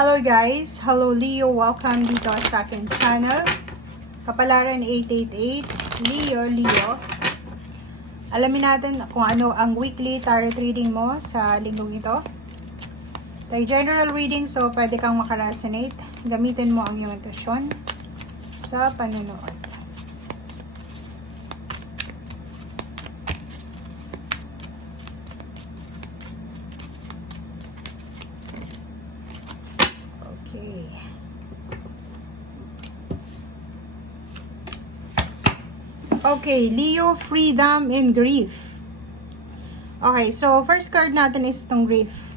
Hello guys! Hello Leo! Welcome dito sa akin channel. Kapalaran 888. Leo. Alamin natin kung ano ang weekly tarot reading mo sa linggong ito. Like general reading, so pwede kang makaresonate. Gamitin mo ang iyong intuition sa panunood. Okay, Leo, freedom and grief. Okay, so first card natin is itong grief.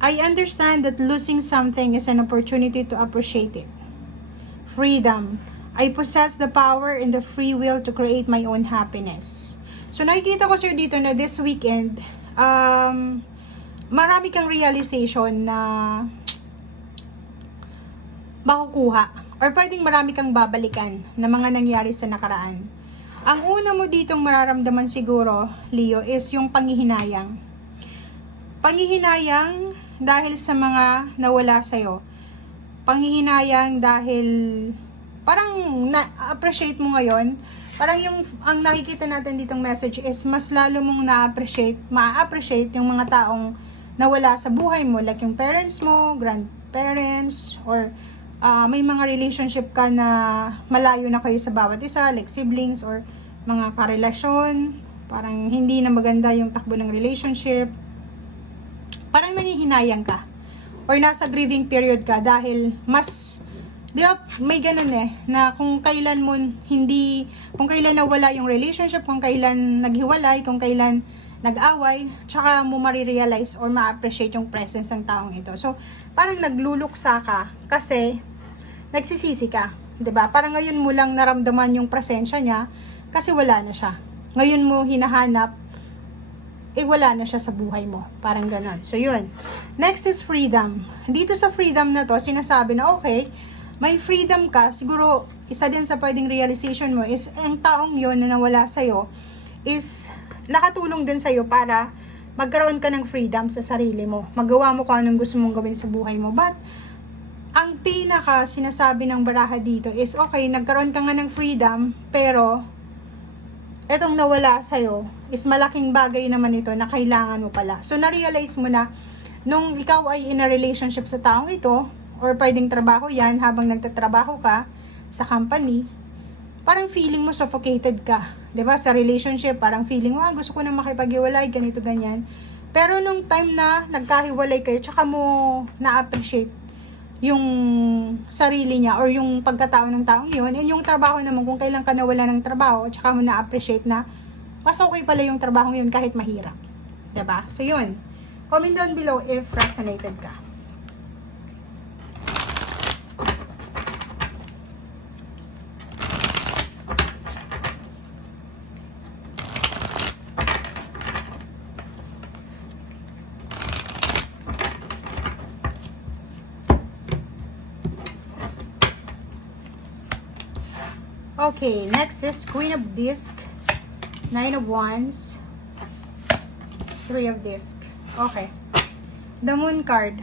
I understand that losing something is an opportunity to appreciate it. Freedom. I possess the power and the free will to create my own happiness. So nakikita ko sir dito na this weekend, marami kang realization na makukuha. Or pwedeng marami kang babalikan na mga nangyari sa nakaraan. Ang una mo ditong mararamdaman siguro, Leo, is yung panghihinayang. Panghihinayang dahil sa mga nawala sa'yo. Panghihinayang dahil parang na-appreciate mo ngayon. Parang yung ang nakikita natin ditong message is mas lalo mong ma-appreciate yung mga taong nawala sa buhay mo. Like yung parents mo, grandparents, or may mga relationship ka na malayo na kayo sa bawat isa, like siblings or mga karelasyon, parang hindi na maganda yung takbo ng relationship, parang nangihinayang ka or nasa grieving period ka dahil mas, di ba, may ganun na kung kailan nawala yung relationship, kung kailan naghiwalay, kung kailan nag-away, tsaka mo marirealize or ma-appreciate yung presence ng taong ito. So, parang nagluluksa ka kasi nagsisisi ka, 'di ba? Parang ngayon mo lang naramdaman yung presensya niya kasi wala na siya. Ngayon mo hinahanap, wala na siya sa buhay mo. Parang ganon. So, yun. Next is freedom. Dito sa freedom na to, sinasabi na okay, may freedom ka. Siguro, isa din sa pwedeng realization mo is, ang taong yun na nawala sa'yo is nakatulong din sa'yo para magkaroon ka ng freedom sa sarili mo. Magawa mo kung anong gusto mong gawin sa buhay mo. But, ang pinaka sinasabi ng baraha dito is, okay, nagkaroon ka nga ng freedom, pero etong nawala sa'yo is malaking bagay naman ito na kailangan mo pala. So, na-realize mo na nung ikaw ay in a relationship sa taong ito, or pwedeng trabaho yan habang nagtatrabaho ka sa company, parang feeling mo suffocated ka. 'Di ba? Sa relationship, parang feeling mo, gusto ko na makipaghiwalay, ganito, ganyan. Pero nung time na nagkahiwalay kayo, tsaka mo na-appreciate yung sarili niya or yung pagkatao ng taong yun, and yung trabaho naman, kung kailan ka nawala ng trabaho, tsaka mo na-appreciate na mas okay pala yung trabaho yun kahit mahirap. 'Di ba? So, yun. Comment down below if resonated ka. Okay, next is Queen of Disc, Nine of Wands, Three of Disc. Okay. The Moon card.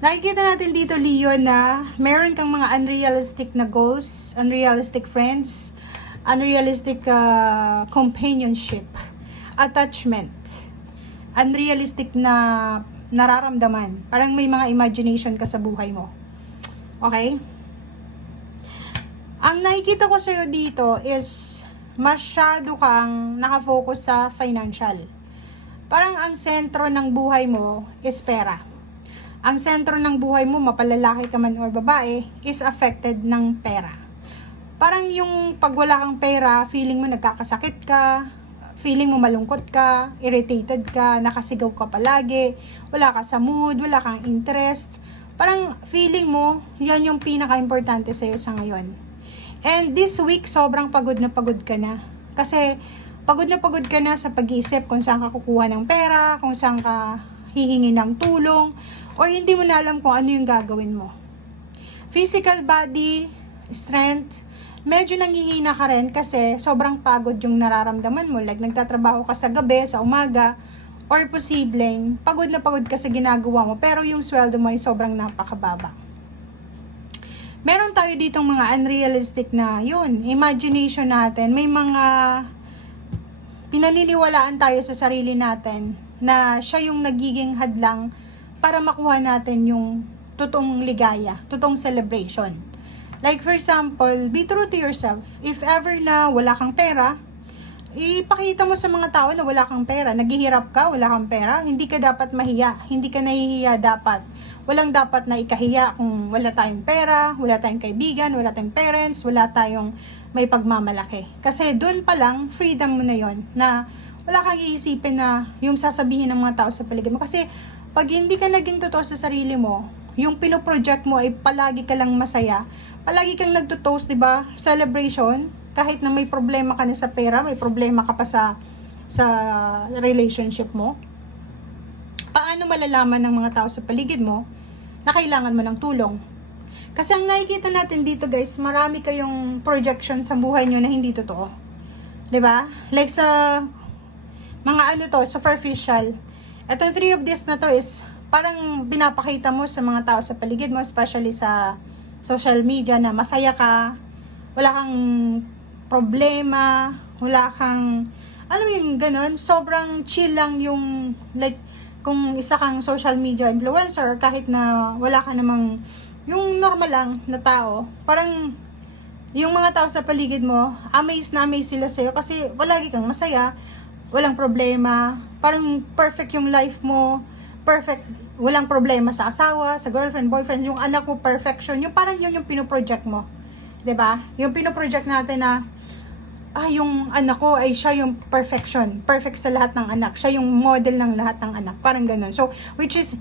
Nakikita natin dito, Leo, na meron kang mga unrealistic na goals, unrealistic friends, unrealistic companionship, attachment, unrealistic na nararamdaman. Parang may mga imagination ka sa buhay mo. Okay? Ang nakikita ko sa'yo dito is masyado kang nakafocus sa financial. Parang ang sentro ng buhay mo is pera. Ang sentro ng buhay mo, mapalalaki ka man or babae, is affected ng pera. Parang yung pag wala kang pera, feeling mo nagkakasakit ka, feeling mo malungkot ka, irritated ka, nakasigaw ka palagi, wala ka sa mood, wala kang interest. Parang feeling mo, yan yung pinaka-importante sa'yo sa ngayon. And this week, sobrang pagod na pagod ka na. Kasi, pagod na pagod ka na sa pag-iisip kung saan ka kukuha ng pera, kung saan ka hihingi ng tulong, or hindi mo na alam kung ano yung gagawin mo. Physical body, strength, medyo nangihina ka rin kasi sobrang pagod yung nararamdaman mo. Like, nagtatrabaho ka sa gabi, sa umaga, or posibleng pagod na pagod ka sa ginagawa mo pero yung sweldo mo ay sobrang napakababa. Meron tayo ditong mga unrealistic na yun, imagination natin, may mga pinaniniwalaan tayo sa sarili natin na siya yung nagiging hadlang para makuha natin yung totoong ligaya, totoong celebration. Like for example, be true to yourself. If ever na wala kang pera, ipakita mo sa mga tao na wala kang pera. Naghihirap ka, wala kang pera, hindi ka dapat mahiya. Hindi ka nahihiya dapat. Walang dapat na ikahiya kung wala tayong pera, wala tayong kaibigan, wala tayong parents, wala tayong may pagmamalaki. Kasi doon pa lang, freedom mo na yon na wala kang iisipin na yung sasabihin ng mga tao sa paligid mo. Kasi pag hindi ka naging totoo sa sarili mo, yung pinoproject mo ay palagi ka lang masaya, palagi kang nagtutoast, diba? Celebration, kahit na may problema ka na sa pera, may problema ka pa sa relationship mo, paano malalaman ng mga tao sa paligid mo na kailangan mo ng tulong? Kasi ang nakikita natin dito guys, marami kayong projection sa buhay nyo na hindi totoo. 'Di ba? Like sa mga superficial. Itong 3 of this na to is parang pinapakita mo sa mga tao sa paligid mo, especially sa social media, na masaya ka, wala kang problema, wala kang, alam mo yung ganun, sobrang chill lang yung, like, kung isa kang social media influencer, kahit na wala ka namang, yung normal lang na tao, parang, yung mga tao sa paligid mo, amaze na amaze sila sa'yo, kasi walagi kang masaya, walang problema, parang perfect yung life mo, perfect, walang problema sa asawa, sa girlfriend, boyfriend, yung anak mo, perfection, yung parang yun yung pinoproject mo. 'Di ba? Yung pinoproject natin na yung anak ko ay siya yung perfection, perfect sa lahat ng anak, siya yung model ng lahat ng anak, parang ganun. So which is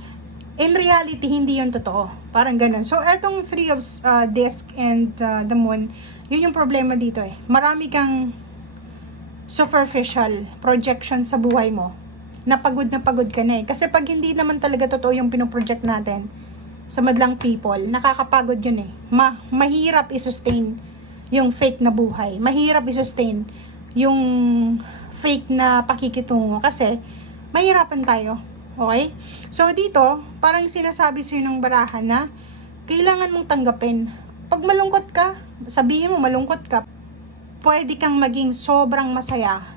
in reality hindi yun totoo, parang ganun. So etong 3 of disc and the moon, yun yung problema dito eh. Marami kang superficial projection sa buhay mo, na pagod ka na eh. Kasi pag hindi naman talaga totoo yung pinoproject natin sa madlang people, nakakapagod yun eh. Mahirap i-sustain yung fake na buhay. Mahirap i-sustain yung fake na pakikitungo kasi mahirapan tayo. Okay? So dito, parang sinasabi sa'yo ng barahan na kailangan mong tanggapin. Pag malungkot ka, sabihin mo malungkot ka, pwede kang maging sobrang masaya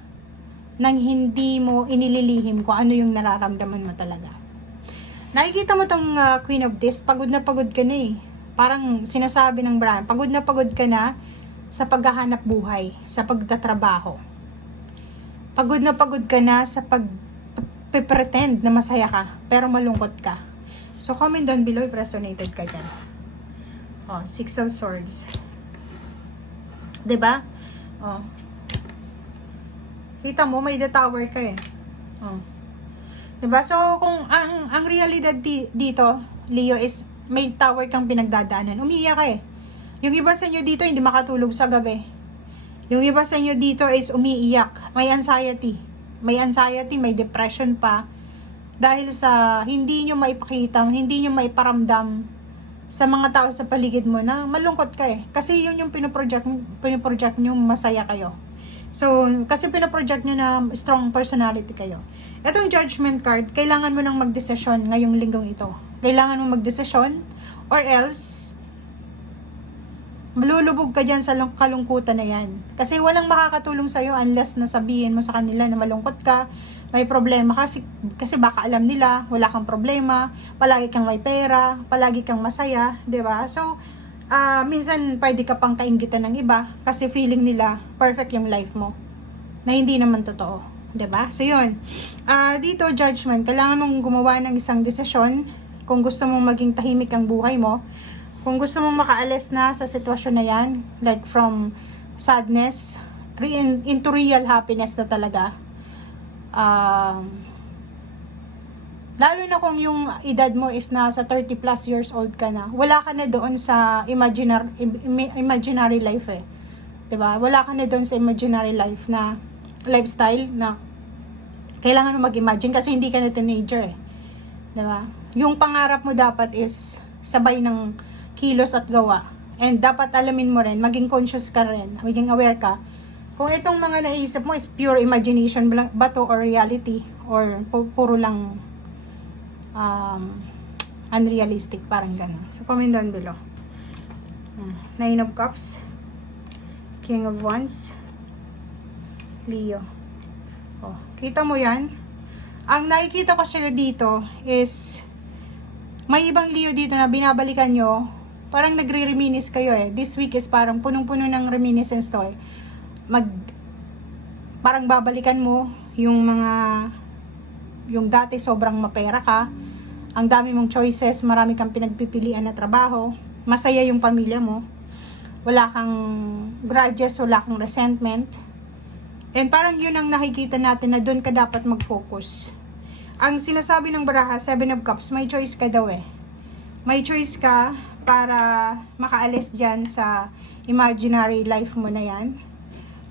nang hindi mo inililihim kung ano yung nararamdaman mo talaga. Nakikita mo tong Queen of Discs, pagod na pagod ka na eh. Parang sinasabi ng brand, pagod na pagod ka na sa paghahanap buhay, sa pagtatrabaho. Pagod na pagod ka na sa pag-pretend na masaya ka, pero malungkot ka. So comment down below if resonated ka dyan. 6 of Swords. 'Di ba? Kita mo, may the Tower ka eh. Diba? So, kung ang realidad dito, Leo, is may tower kang pinagdadaanan. Umiiyak ka eh. Yung iba sa inyo dito, hindi makatulog sa gabi. Yung iba sa inyo dito is umiiyak. May anxiety. May depression pa. Dahil sa hindi nyo maipakita, hindi nyo maiparamdam sa mga tao sa paligid mo na malungkot ka eh. Kasi yun yung pinoproject nyo, masaya kayo. So, kasi pinoproject nyo na strong personality kayo. Itong Judgment card, kailangan mo nang magdesisyon ngayong linggong ito. Kailangan mo magdesisyon or else malulubog ka dyan sa kalungkutan na yan. Kasi walang makakatulong sa'yo unless nasabihin mo sa kanila na malungkot ka, may problema kasi baka alam nila, wala kang problema, palagi kang may pera, palagi kang masaya, 'di ba? So, minsan pwede ka pang kainggitan ng iba kasi feeling nila perfect yung life mo na hindi naman totoo, 'di ba? So yun, dito Judgment, kailangan mong gumawa ng isang desisyon kung gusto mong maging tahimik ang buhay mo, kung gusto mong makaalis na sa sitwasyon na yan, like from sadness into real happiness na talaga. Lalo na kung yung edad mo is nasa 30 plus years old ka na, wala ka na doon sa imaginary life eh. 'Di ba? Wala ka na doon sa imaginary life na lifestyle na kailangan mo mag-imagine kasi hindi ka na teenager eh. 'Di ba? Yung pangarap mo dapat is sabay ng kilos at gawa. And dapat alamin mo rin, maging conscious ka rin, maging aware ka kung itong mga naisip mo is pure imagination ba to or reality, or puro lang unrealistic, parang gano'n. So, comment down below. Nine of Cups, King of Wands, Leo. Oh, kita mo yan? Ang nakikita ko sila dito is may ibang Leo dito na binabalikan nyo. Parang nagre-reminisce kayo eh. This week is parang punong-puno ng reminiscence to eh. Parang babalikan mo yung dati sobrang mapera ka, ang dami mong choices, marami kang pinagpipilian na trabaho, masaya yung pamilya mo, wala kang grudges, wala kang resentment. And parang yun ang nakikita natin na doon ka dapat mag-focus. Ang sinasabi ng baraha, Seven of Cups, may choice ka daw eh. May choice ka para makaalis dyan sa imaginary life mo na yan.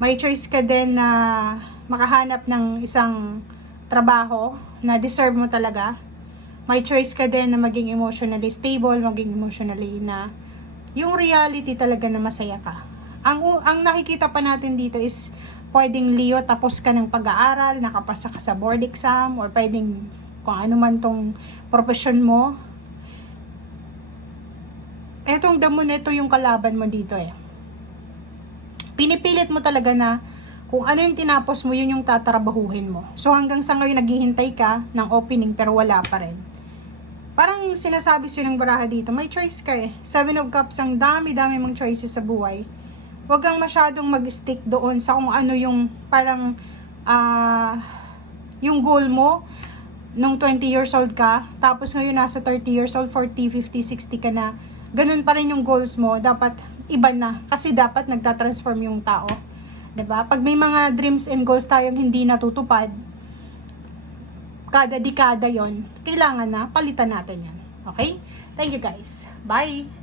May choice ka din na makahanap ng isang trabaho na deserve mo talaga. May choice ka din na maging emotionally stable, maging emotionally na yung reality talaga na masaya ka. Ang nakikita pa natin dito is pwedeng Leo, tapos ka ng pag-aaral, nakapasa ka sa board exam, or pwedeng kung ano man tong profession mo. Etong damo nito yung kalaban mo dito eh. Pinipilit mo talaga na kung ano yung tinapos mo, yun yung tatrabahuhin mo. So hanggang sa ngayon naghihintay ka ng opening pero wala pa rin. Parang sinasabi siya ng baraha dito, may choice ka eh. Seven of Cups, ang dami-dami mong choices sa buhay. Huwag kang masyadong mag-stick doon sa kung ano yung parang yung goal mo nung 20 years old ka, tapos ngayon nasa 30 years old, 40, 50, 60 ka na. Ganun pa rin yung goals mo, dapat iba na. Kasi dapat nagtatransform yung tao. 'Di ba? Pag may mga dreams and goals tayong hindi natutupad, kada dekada yon, kailangan na palitan natin yan. Okay? Thank you guys. Bye!